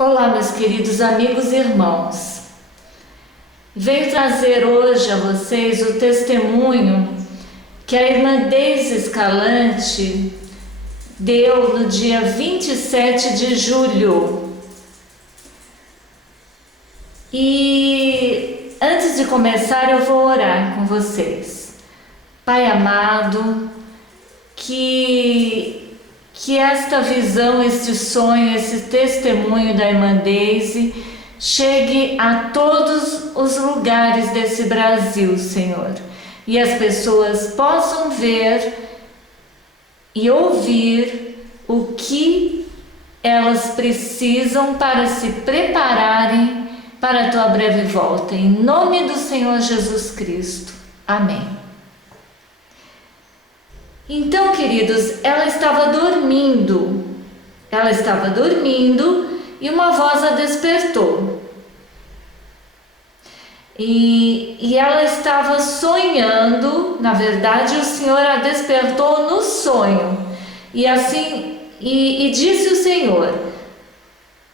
Olá, meus queridos amigos e irmãos. Venho trazer hoje a vocês o testemunho que a irmã Deise Escalante deu no dia 27 de julho. E antes de começar, eu vou orar com vocês. Pai amado, que esta visão, este sonho, esse testemunho da irmã Deise chegue a todos os lugares desse Brasil, Senhor, e as pessoas possam ver e ouvir o que elas precisam para se prepararem para a Tua breve volta. Em nome do Senhor Jesus Cristo. Amém. Então, queridos, ela estava dormindo e uma voz a despertou. E ela estava sonhando, na verdade o Senhor a despertou no sonho. E disse o Senhor: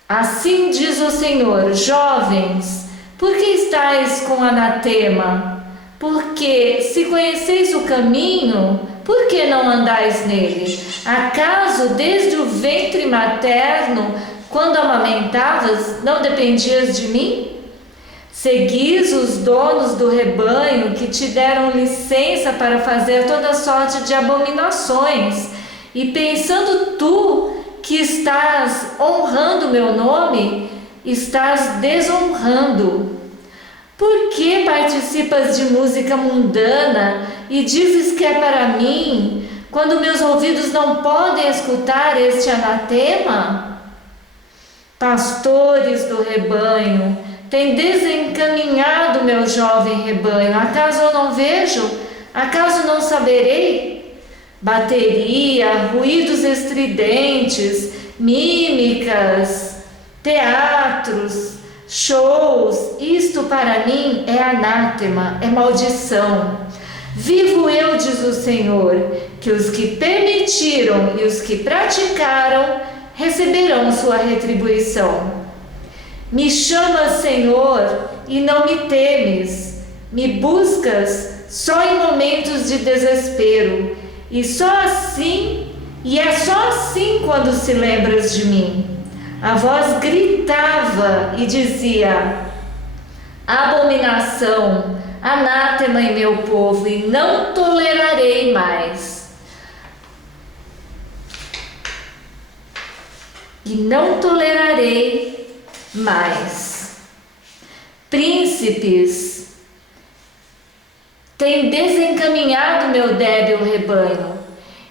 assim diz o Senhor, jovens, por que estáis com anatema? Porque se conheceis o caminho, por que não andais nele? Acaso desde o ventre materno, quando amamentavas, não dependias de mim? Seguis os donos do rebanho que te deram licença para fazer toda sorte de abominações, e pensando tu que estás honrando meu nome, estás desonrando. Por que participas de música mundana e dizes que é para mim, quando meus ouvidos não podem escutar este anatema? Pastores do rebanho, têm desencaminhado meu jovem rebanho. Acaso eu não vejo? Acaso não saberei? Bateria, ruídos estridentes, mímicas, teatros, shows, isto para mim é anátema, é maldição. Vivo eu, diz o Senhor, que os que permitiram e os que praticaram receberão sua retribuição. Me chamas, Senhor, e não me temes. Me buscas só em momentos de desespero, e é só assim quando se lembras de mim. A voz gritava e dizia: abominação, anátema em meu povo, e não tolerarei mais. Príncipes têm desencaminhado meu débil rebanho,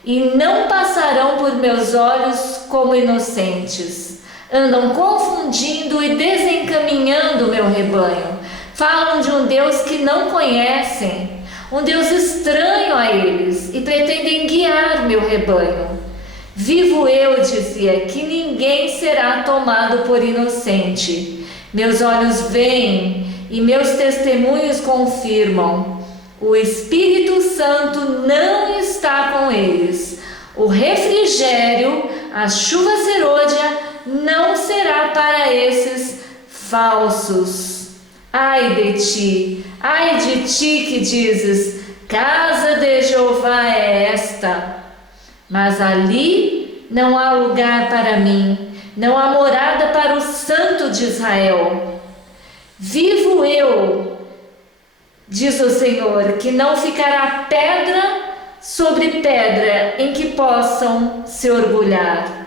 e não passarão por meus olhos como inocentes. Andam confundindo e desencaminhando meu rebanho. Falam de um Deus que não conhecem, um Deus estranho a eles, e pretendem guiar meu rebanho. Vivo eu, dizia, que ninguém será tomado por inocente. Meus olhos veem e meus testemunhos confirmam. O Espírito Santo não está com eles. O refrigério, a chuva serôdia, não será para esses falsos. Ai de ti que dizes, casa de Jeová é esta. Mas ali não há lugar para mim, não há morada para o Santo de Israel. Vivo eu, diz o Senhor, que não ficará pedra sobre pedra em que possam se orgulhar.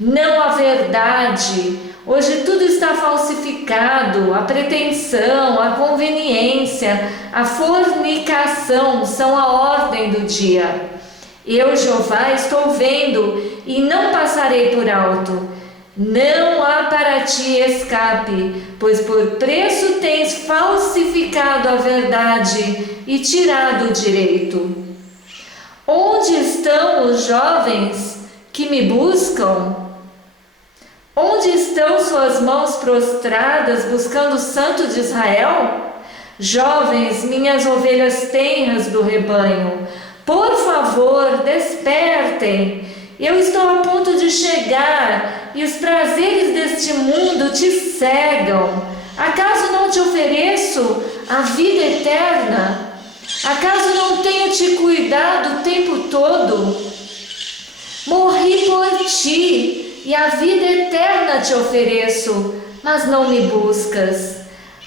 Não há verdade. Hoje tudo está falsificado. A pretensão, a conveniência, a fornicação são a ordem do dia. Eu, Jeová, estou vendo e não passarei por alto. Não há para ti escape, pois por preço tens falsificado a verdade e tirado o direito. Onde estão os jovens que me buscam? Onde estão suas mãos prostradas buscando o Santo de Israel? Jovens, minhas ovelhas tenras do rebanho, por favor, despertem Eu estou a ponto de chegar e os prazeres deste mundo te cegam. Acaso não te ofereço a vida eterna? Acaso não tenho te cuidado o tempo todo? Morri por ti e a vida eterna te ofereço, mas não me buscas.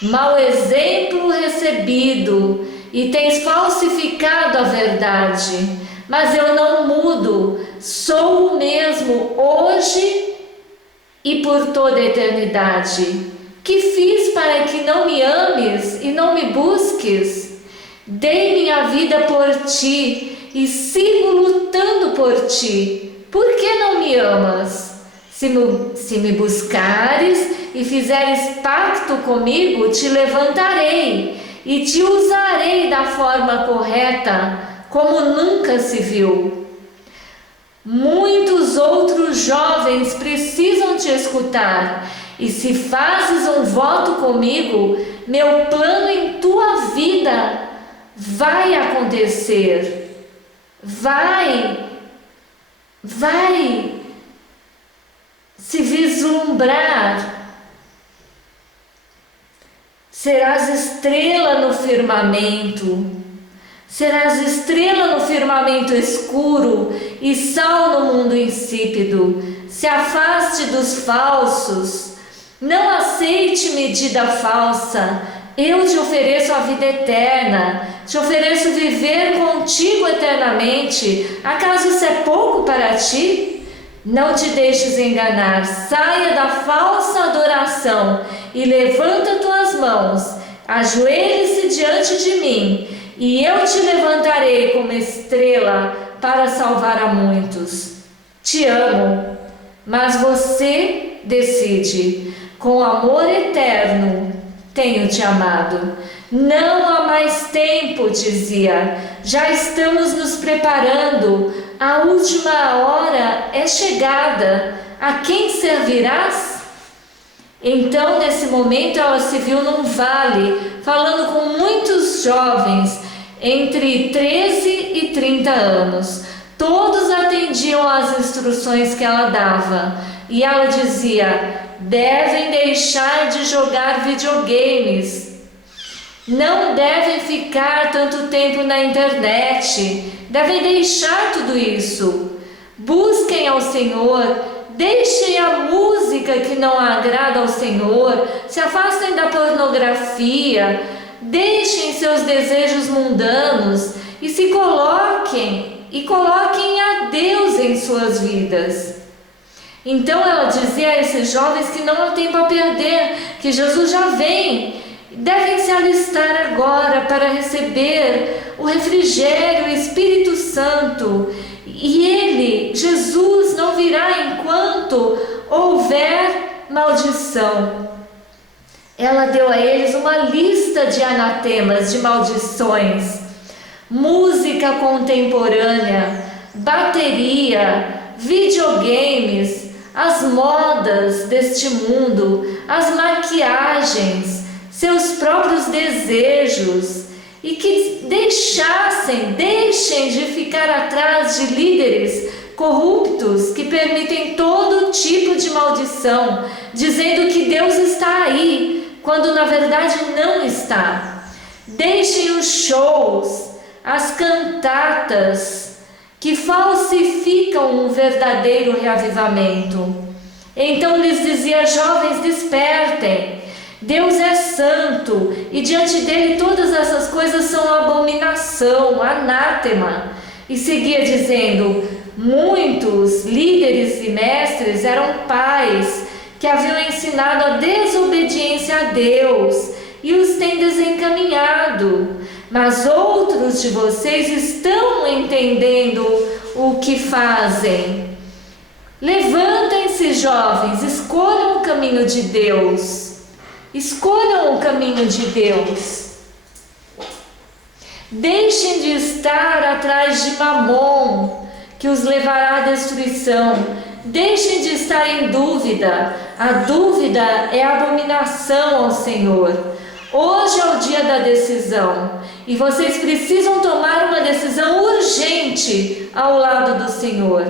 Mau exemplo recebido e tens falsificado a verdade, mas eu não mudo, sou o mesmo hoje e por toda a eternidade. Que fiz para que não me ames e não me busques? Dei minha vida por ti e sigo lutando por ti. Por que não me amas? Se me buscares e fizeres pacto comigo, te levantarei e te usarei da forma correta, como nunca se viu. Muitos outros jovens precisam te escutar, e se fazes um voto comigo, meu plano em tua vida vai acontecer. Vai se vislumbrar. Serás estrela no firmamento. Serás estrela no firmamento escuro e sal no mundo insípido. Se afaste dos falsos. Não aceite medida falsa. Eu te ofereço a vida eterna. Te ofereço viver contigo eternamente. Acaso isso é pouco para ti? Não te deixes enganar. Saia da falsa adoração e levanta tuas mãos. Ajoelhe-se diante de mim e eu te levantarei como estrela para salvar a muitos. Te amo, mas você decide. Com amor eterno tenho te amado. Não há mais tempo, dizia. Já estamos nos preparando. A última hora é chegada. A quem servirás? Então, nesse momento, ela se viu num vale, falando com muitos jovens entre 13 e 30 anos. Todos atendiam às instruções que ela dava. E ela dizia: devem deixar de jogar videogames. Não devem ficar tanto tempo na internet. Devem deixar tudo isso. Busquem ao Senhor. Deixem a música que não agrada ao Senhor. Se afastem da pornografia. Deixem seus desejos mundanos e se coloquem a Deus em suas vidas. Então ela dizia a esses jovens que não há tempo a perder, que Jesus já vem. Devem se alistar agora para receber o refrigério, o Espírito Santo. E Ele, Jesus, não virá enquanto houver maldição. Ela deu a eles uma lista de anatemas, de maldições. Música contemporânea, bateria, videogames, as modas deste mundo, as maquiagens, seus próprios desejos, e que deixem de ficar atrás de líderes corruptos que permitem todo tipo de maldição, dizendo que Deus está aí, quando na verdade não está. Deixem os shows, as cantatas, que falsificam um verdadeiro reavivamento. Então lhes dizia: jovens, despertem. Deus é santo e diante dele todas essas coisas são abominação, anátema. E seguia dizendo: muitos líderes e mestres eram pais que haviam ensinado a desobediência a Deus e os têm desencaminhado. Mas outros de vocês estão entendendo o que fazem. Levantem-se, jovens, escolham o caminho de Deus. Escolham o caminho de Deus. Deixem de estar atrás de Mamon, que os levará à destruição. Deixem de estar em dúvida. A dúvida é abominação ao Senhor. Hoje é o dia da decisão e vocês precisam tomar uma decisão urgente ao lado do Senhor.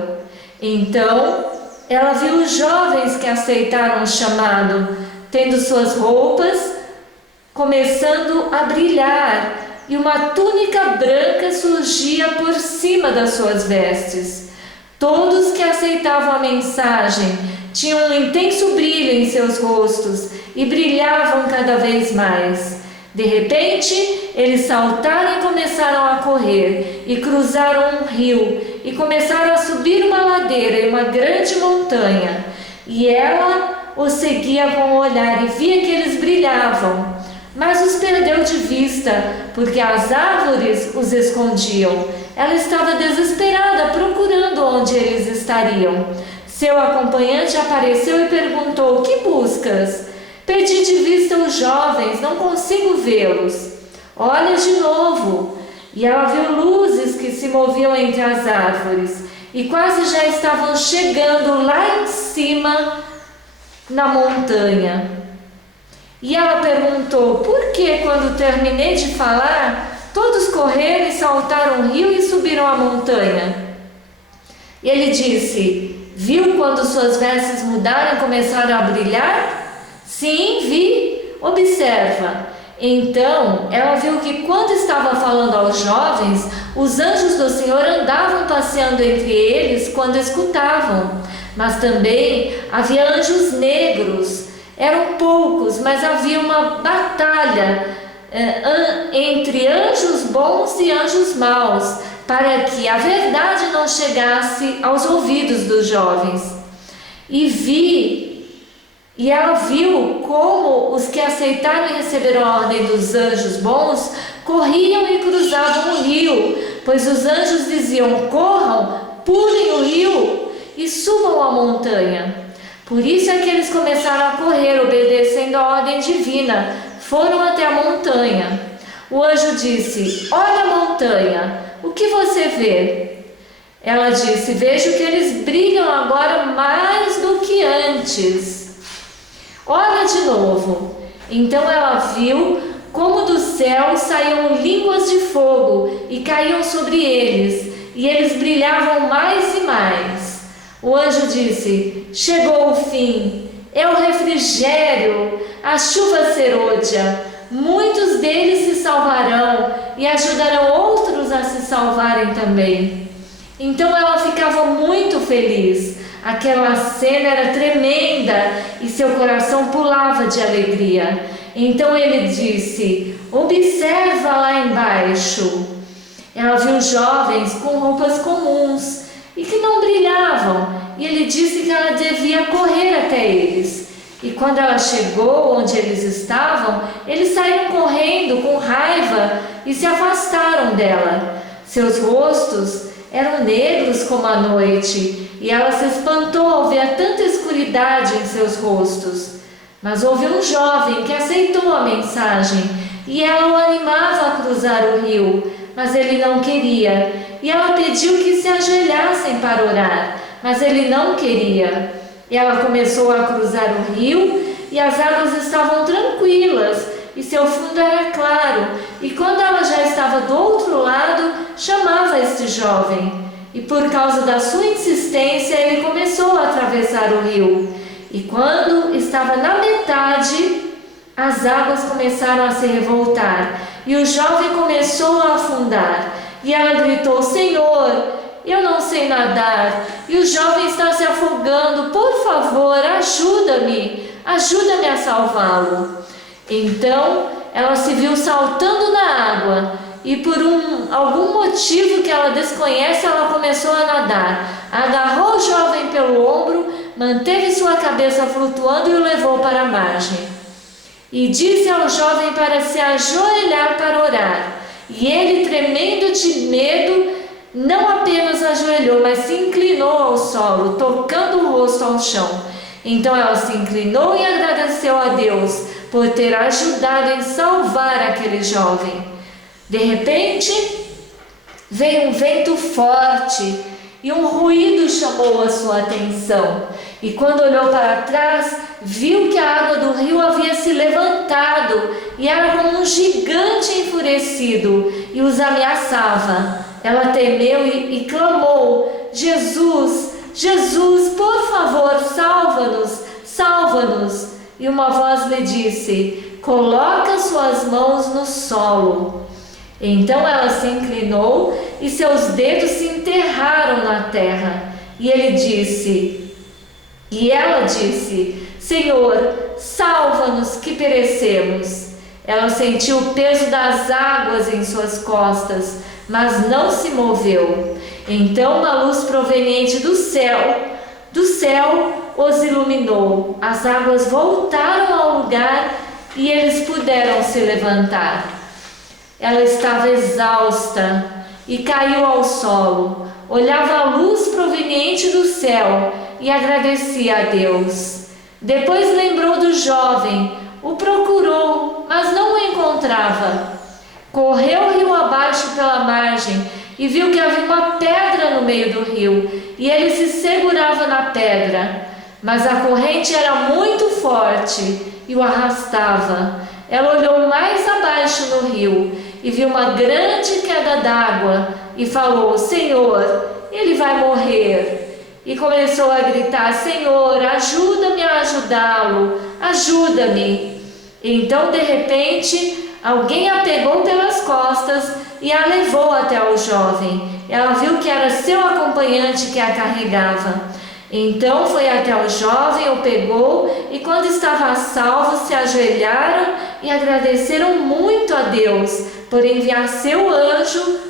Então ela viu os jovens que aceitaram o chamado, tendo suas roupas começando a brilhar, e uma túnica branca surgia por cima das suas vestes. Todos que aceitavam a mensagem tinham um intenso brilho em seus rostos e brilhavam cada vez mais. De repente, eles saltaram e começaram a correr, e cruzaram um rio, e começaram a subir uma ladeira e uma grande montanha. E ela os seguia com o olhar e via que eles brilhavam, mas os perdeu de vista, porque as árvores os escondiam. Ela estava desesperada, procurando onde eles estariam. Seu acompanhante apareceu e perguntou: "O que buscas?" "Perdi de vista os jovens, não consigo vê-los." "Olha de novo." E ela viu luzes que se moviam entre as árvores, e quase já estavam chegando lá em cima, na montanha. E ela perguntou: "Por que, quando terminei de falar, todos correram e saltaram o rio e subiram a montanha?" E ele disse: "Viu quando suas vestes mudaram e começaram a brilhar?" "Sim, vi. Observa." Então ela viu que, quando estava falando aos jovens, os anjos do Senhor andavam passeando entre eles quando escutavam. Mas também havia anjos negros. Eram poucos, mas havia uma batalha entre anjos bons e anjos maus, para que a verdade não chegasse aos ouvidos dos jovens. E ela viu como os que aceitaram e receberam a ordem dos anjos bons corriam e cruzavam o rio, pois os anjos diziam: "Corram, pulem o rio e subam a montanha." Por isso é que eles começaram a correr, obedecendo a ordem divina. Foram até a montanha. O anjo disse: "Olha a montanha, o que você vê?" Ela disse: "Vejo que eles brilham agora mais do que antes." "Olha de novo." Então ela viu como do céu saíam línguas de fogo e caíam sobre eles, e eles brilhavam mais e mais. O anjo disse: "Chegou o fim, é o refrigério, a chuva serôdia. Muitos deles se salvarão e ajudarão outros a se salvarem também." Então ela ficava muito feliz. Aquela cena era tremenda e seu coração pulava de alegria. Então ele disse: "Observa lá embaixo." Ela viu jovens com roupas comuns e que não brilhavam, e ele disse que ela devia correr até eles. E quando ela chegou onde eles estavam, eles saíram correndo com raiva e se afastaram dela. Seus rostos eram negros como a noite, e ela se espantou ao ver tanta escuridade em seus rostos. Mas houve um jovem que aceitou a mensagem, e ela o animava a cruzar o rio, mas ele não queria. E ela pediu que se ajoelhassem para orar, mas ele não queria. E ela começou a cruzar o rio, e as águas estavam tranquilas, e seu fundo era claro. E quando ela já estava do outro lado, chamava este jovem. E por causa da sua insistência, ele começou a atravessar o rio. E quando estava na metade, as águas começaram a se revoltar, e o jovem começou a afundar. E ela gritou: "Senhor, eu não sei nadar, e o jovem está se afogando. Por favor, ajuda-me a salvá-lo." Então ela se viu saltando na água, e por algum motivo que ela desconhece, ela começou a nadar. Agarrou o jovem pelo ombro, manteve sua cabeça flutuando e o levou para a margem. E disse ao jovem para se ajoelhar para orar. E ele, tremendo de medo, não apenas ajoelhou, mas se inclinou ao solo, tocando o rosto ao chão. Então ela se inclinou e agradeceu a Deus por ter ajudado em salvar aquele jovem. De repente, veio um vento forte e um ruído chamou a sua atenção. E quando olhou para trás, viu que a água do rio havia se levantado e era como um gigante enfurecido e os ameaçava. Ela temeu e clamou: "Jesus, Jesus, por favor, salva-nos, salva-nos. E uma voz lhe disse: coloca suas mãos no solo. Então ela se inclinou e seus dedos se enterraram na terra. E ela disse: Senhor, salva-nos que perecemos. Ela sentiu o peso das águas em suas costas, mas não se moveu. Então uma luz proveniente do céu os iluminou. As águas voltaram ao lugar e eles puderam se levantar. Ela estava exausta e caiu ao solo. Olhava a luz proveniente do céu e agradecia a Deus. Depois lembrou do jovem, o procurou, mas não o encontrava. Correu rio abaixo pela margem e viu que havia uma pedra no meio do rio, e ele se segurava na pedra, mas a corrente era muito forte e o arrastava. Ela olhou mais abaixo no rio e viu uma grande queda d'água e falou: Senhor, ele vai morrer. E começou a gritar: Senhor, ajuda-me a ajudá-lo, ajuda-me. Então, de repente, alguém a pegou pelas costas e a levou até o jovem. Ela viu que era seu acompanhante que a carregava. Então foi até o jovem, o pegou, e quando estava a salvo, se ajoelharam e agradeceram muito a Deus por enviar seu anjo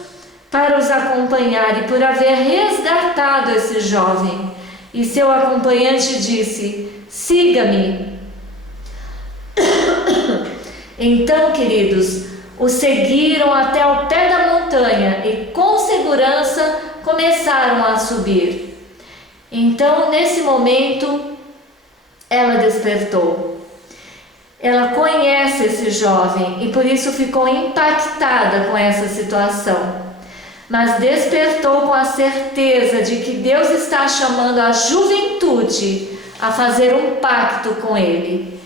para os acompanhar e por haver resgatado esse jovem. E seu acompanhante disse: siga-me. Então, queridos, o seguiram até o pé da montanha e com segurança começaram a subir. Então, nesse momento, ela despertou. Ela conhece esse jovem e por isso ficou impactada com essa situação. Mas despertou com a certeza de que Deus está chamando a juventude a fazer um pacto com Ele.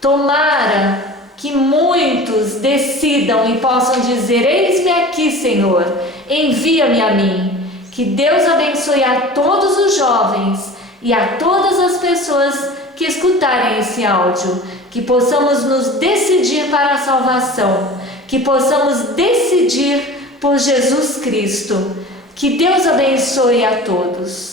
Tomara que muitos decidam e possam dizer: eis-me aqui, Senhor, envia-me a mim. Que Deus abençoe a todos os jovens e a todas as pessoas que escutarem esse áudio. Que possamos nos decidir para a salvação. Que possamos decidir por Jesus Cristo. Que Deus abençoe a todos.